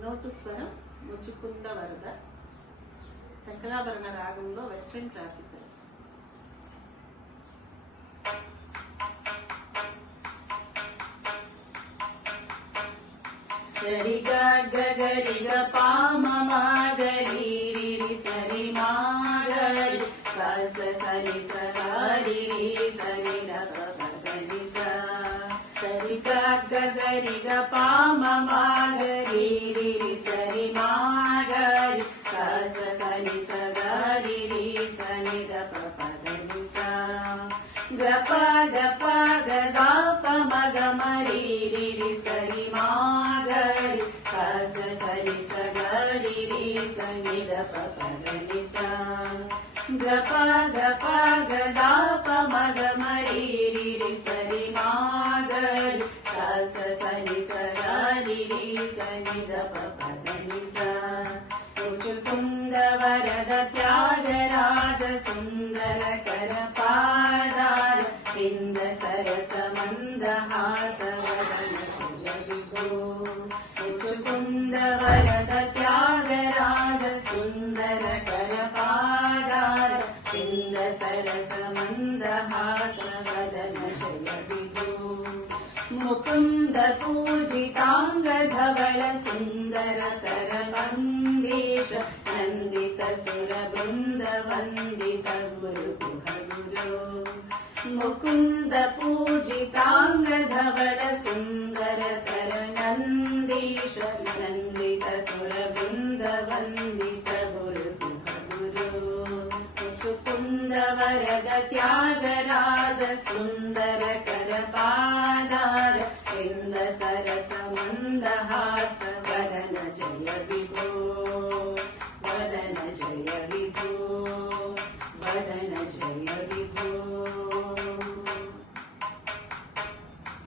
నోటు స్వరం ముచుకుంద వరద శంకరాభరణ రాగంలో వెస్ట్రన్ క్లాసికల్స్. సరి గరి గ పామ మాగరి రి సరి మాగరి స సరి సరి సరి ర గరి స సరి గరి గ పామ మాగరి రి సరి మాగరి స సరి సరి సరి ర గరి స గ ప గ ద ప మ గ మ రి సరి మాగరి స సరి సరి సరి ర గరి స గ ప గ ద ప మ గ మ రి సరి మాగరి స సరి సరి సరి ర గరి స ముచుకుంద వరద త్యాగరాజ సుందర కర పాదార ఇంద సరస మందహాస వదన విభో ముచుకుంద వరద త్యాగరాజ సుందర కర పాదార ఇంద సరస మందహాస వదన విభో ముకుంద పూజితాంగ ధవళ సుందర కర వందేಶ నందిತ ಸುರ ಬೃಂದ ವಂದಿತ ಗುರು ಗುರು ಮುಕುಂದ ಪೂಜಿತಾಂಗ ಧವಳ ಸುಂದರ ಕರ ನಂದೀಶ ನಂದಿತ ಸುರ ಬೃಂದ ವಂದಿತ ಗುರು ಗುರು ಮುಚುಕುಂದ ವರದ ತ್ಯಾಗರಾಜ ಸುಂದರ ಕರ ಪಾದಾರ ಇಂದ ಸರಸ ಮಂದಹಾಸ ವದ